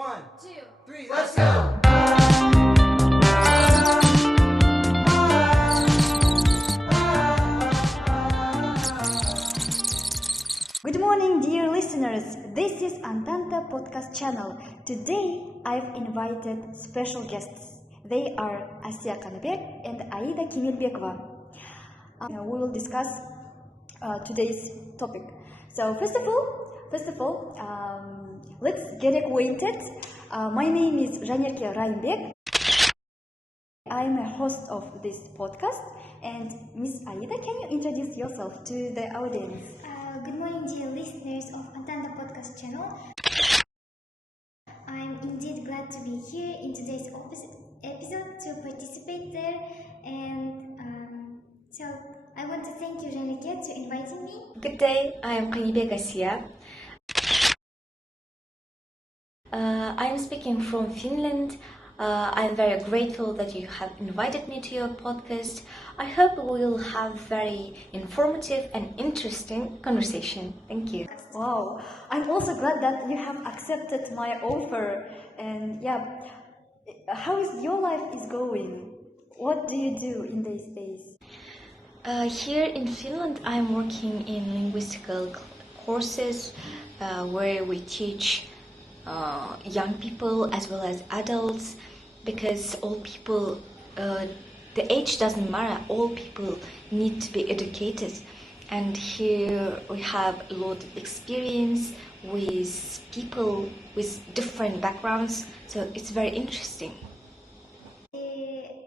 One, two, three, let's go! Good morning, dear listeners. This is ANTANTA podcast channel. Today, I've invited special guests. They are Assiya Kanibek and Aida Kemelbekova. We will discuss today's topic. So first of all, let's get acquainted. My name is Zhanerke Raimbek. I'm a host of this podcast. And Miss Aida, can you introduce yourself to the audience? Good morning, dear listeners of ANTANTA podcast channel. I'm indeed glad to be here in today's episode to participate there, and so I want to thank you, Zhanerke, to inviting me. Good day, I am Kanibek Assiya. I'm speaking from Finland. I'm very grateful that you have invited me to your podcast. I hope we will have very informative and interesting conversation. Thank you. Wow, I'm also glad that you have accepted my offer. And yeah, how is your life is going? What do you do in these days? Here in Finland, I'm working in linguistical courses where we teach young people as well as adults, because all people, the age doesn't matter, all people need to be educated. And here we have a lot of experience with people with different backgrounds, so it's very interesting.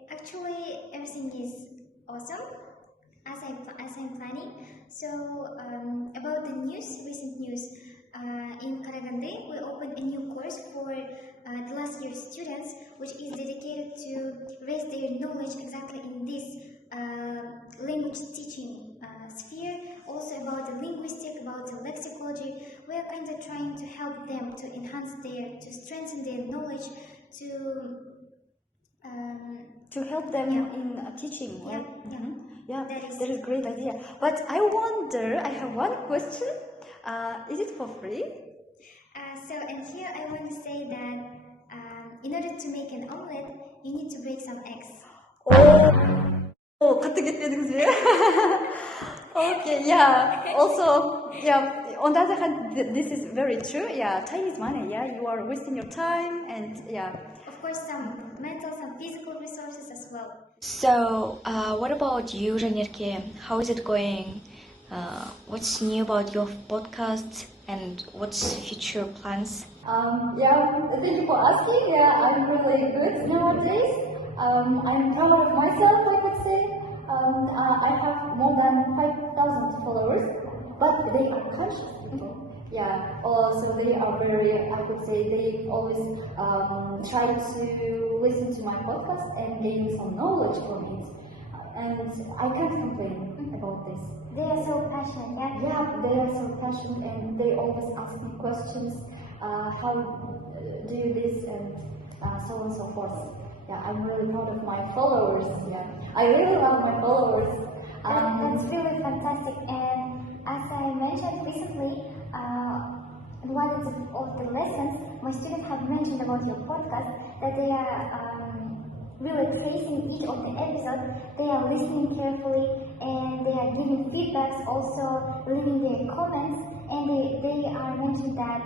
Actually, everything is awesome as I'm planning. So about the recent news, in Karaganda, we opened a new course for the last year students, which is dedicated to raise their knowledge exactly in this language teaching sphere. Also about the linguistic, about the lexicology. We are kind of trying to help them to enhance to strengthen their knowledge, to help them in teaching, right? Yeah, yeah. That is a great idea. But I wonder, I have one question. Is it for free? And here I want to say that in order to make an omelette, you need to break some eggs. Oh, okay, yeah. Also, yeah. On the other hand, this is very true. Yeah, time is money. Yeah, you are wasting your time, and yeah. Of course, some mental, some physical resources as well. So, what about you, Zhanerke? How is it going? What's new about your podcast and what's future plans? Yeah, thank you for asking. Yeah, I'm really good nowadays. I'm proud of myself, I could say. I have more than 5,000 followers, but they are conscious people. Yeah, also they are very, I could say, they always try to listen to my podcast and gain some knowledge from it. And I can't complain about this. They are so passionate, yeah? Yeah, they are so passionate and they always ask me questions, how do you this and so on and so forth. Yeah, I'm really proud of my followers. Yeah, I really love my followers. That's really fantastic. And as I mentioned recently, in one of the lessons, my students have mentioned about your podcast that they are really tracing each of the episodes. They are listening carefully and they are giving feedbacks, also leaving their comments, and they are mentioning that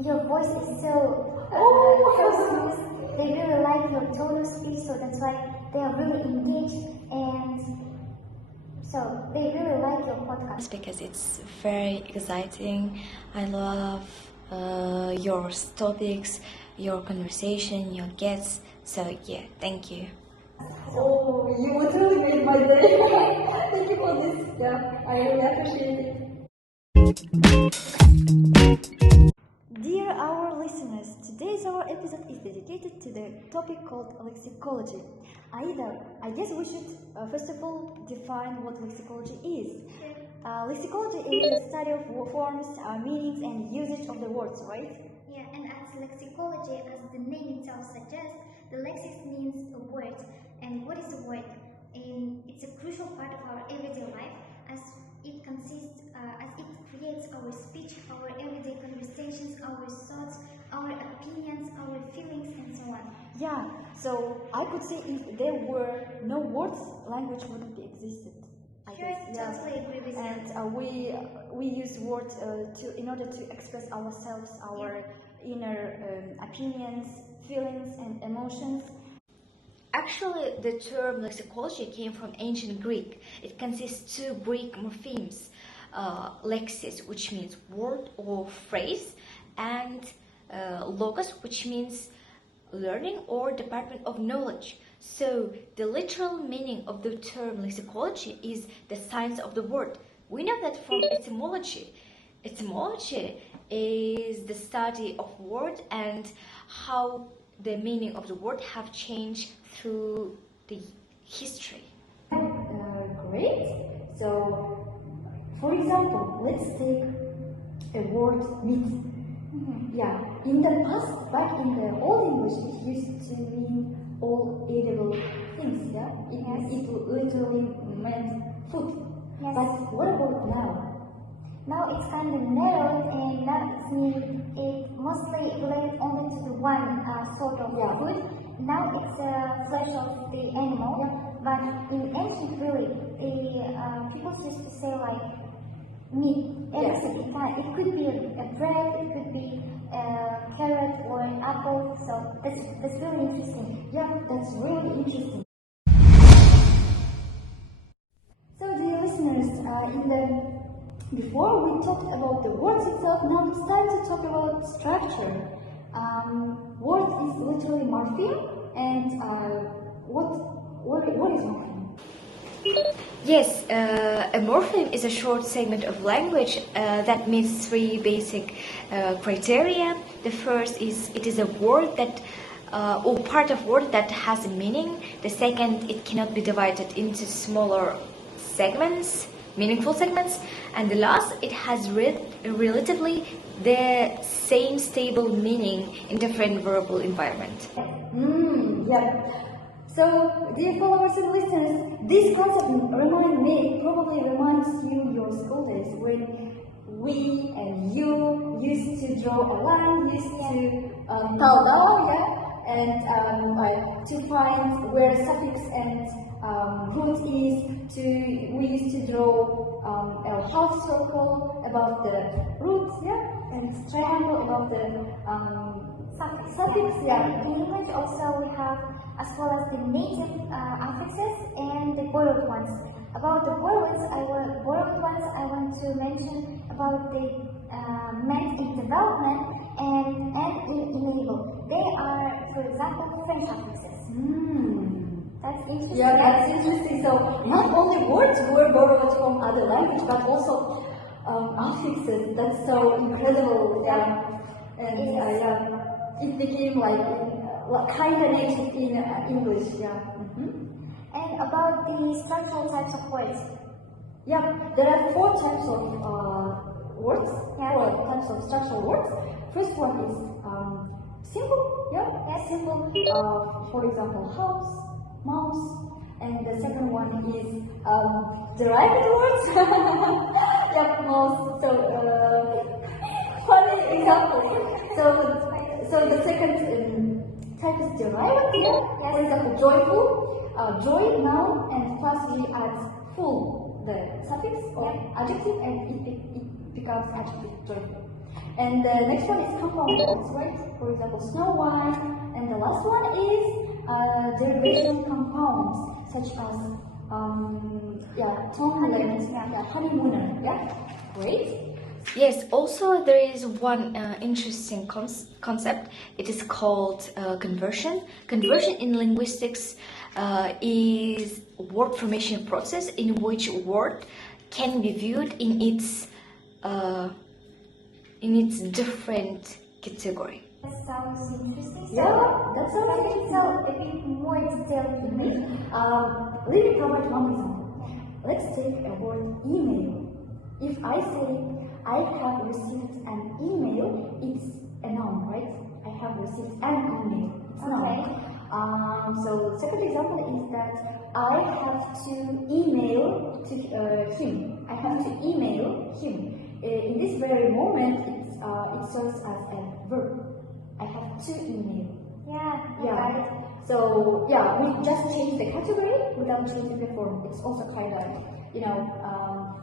your voice is so smooth. They really like your tone of speech, so that's why they are really engaged, and so they really like your podcast. Because it's very exciting. I love your topics, your conversation, your guests. So yeah, thank you. Oh, you literally made my day. Thank you for this. Yeah, I really appreciate it. Dear our listeners, today's our episode is dedicated to the topic called lexicology. Aida, I guess we should first of all define what lexicology is. Lexicology is the study of forms, meanings, and usage of the words, right? Yeah, and as lexicology, as the name itself suggests, the lexics means a word. And what is a word? And it's a crucial part of our everyday life, as it creates our speech, our everyday conversations, our thoughts, Yeah, so I could say if there were no words, language wouldn't be existed. I Sure, guess. Yeah. totally agree with you. And we use words in order to express ourselves, our inner opinions, feelings, and emotions. Actually, the term lexicology came from ancient Greek. It consists of two Greek morphemes, lexis, which means word or phrase, and logos, which means learning or department of knowledge. So the literal meaning of the term lexicology is the science of the word. We know that from etymology. Etymology is the study of word and how the meaning of the word have changed through the history. Great. So, for example, let's take a word meat. Yeah, in the past, back in the Old English, it used to mean all edible things. Yeah, it literally meant food. Yes. But what about now? Now it's kind of narrowed, and now it mostly related only to the one sort of food. Now it's flesh of the animal, but in ancient really, the people used to say like meat. Everything. It could be a bread, it could be a carrot or an apple. So that's really interesting. Yeah, that's really interesting. So, dear listeners, before we talked about the words itself, now it's time to talk about structure. Word is literally morpheme, and what is morpheme? Yes, a morpheme is a short segment of language that meets three basic criteria. The first is it is a word that or part of word that has a meaning. The second, it cannot be divided into smaller segments, meaningful segments, and the last, it has relatively the same stable meaning in different verbal environment. Yeah. So, dear followers and listeners, this concept probably reminds you your school days when we and you used to draw a line, used to tell down, and to find where suffix and root is. We used to draw a half circle about the root, and triangle about the suffix. In English also we have, as well as the native affixes and the borrowed ones. About the borrowed ones, I want to mention about the meant in development and in enable. They are, for example, French affixes. That's interesting. Yeah, that's interesting. So not only words were borrowed from other language, but also affixes. That's so incredible. And it became like kind of native in English. And about the structural types of words. Yeah, there are four types of words. Four types of structural words. First one is simple. Simple. For example, house, mouse. And the second one is derived words. Mouse. So funny example. So the second type is derived. For example, joyful. Joy, noun, and plus we add full, the suffix or adjective, and it becomes adjective, joyful. And the next one is compound words, right? For example, Snow White. And the last one is derivation compounds, such as Tomlet, honeymooner. Great. Yes, also there is one interesting concept. It is called conversion. Conversion in linguistics is word formation process in which word can be viewed in its different category. That sounds interesting. Yeah, that sounds Can you interesting. tell a bit more detail to me? Let me provide one example. Let's take a word email. If I say I have received an email, it's a noun, right? I have received an email. It's a noun. So second example is that I have to email to him. I have to email him. In this very moment, it serves as a verb. I have to email. Yeah, Yeah. So yeah, we just changed the category without changing the form. It's also kind of,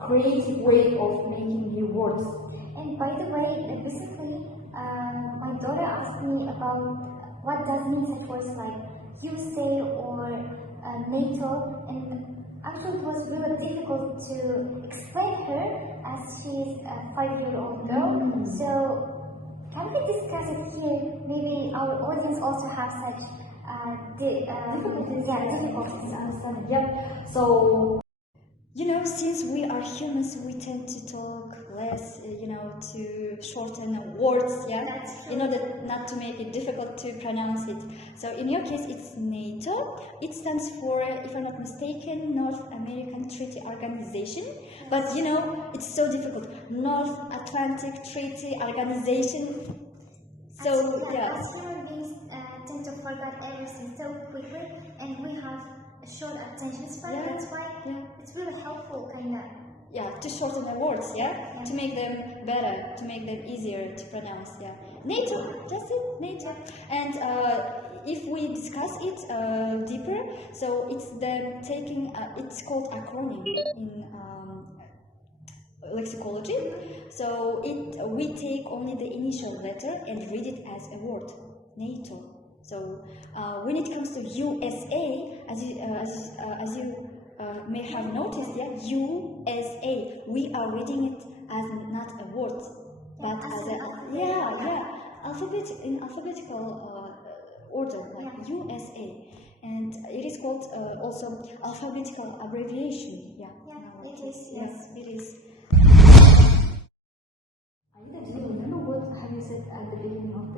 creative way of making new words. And by the way, recently, my daughter asked me about what does mean at first, like USA or NATO, and actually it was really difficult to explain her as she's a 5-year-old girl. So can we discuss it here? Maybe our audience also have such difficulties Understanding. Yep. So, since we are humans, we tend to talk less, to shorten words, yeah, in order not to make it difficult to pronounce it. So in your case, it's NATO. It stands for, if I'm not mistaken, North American Treaty Organization. But it's so difficult. North Atlantic Treaty Organization. So yeah. As human beings tend to forget everything so quickly, and we have a short attention span. Yeah. That's why it's really helpful, kind of. Yeah, to shorten the words, to make them better, to make them easier to pronounce, NATO, that's it, NATO. And if we discuss it deeper, so it's it's called acronym in lexicology. So we take only the initial letter and read it as a word, NATO. So when it comes to USA, as you may have noticed, USA, we are reading it as not a word, but as in alphabetical order, like USA, and it is called also alphabetical abbreviation. It is. Yes, it is. Aida, do you remember what have you said at the beginning of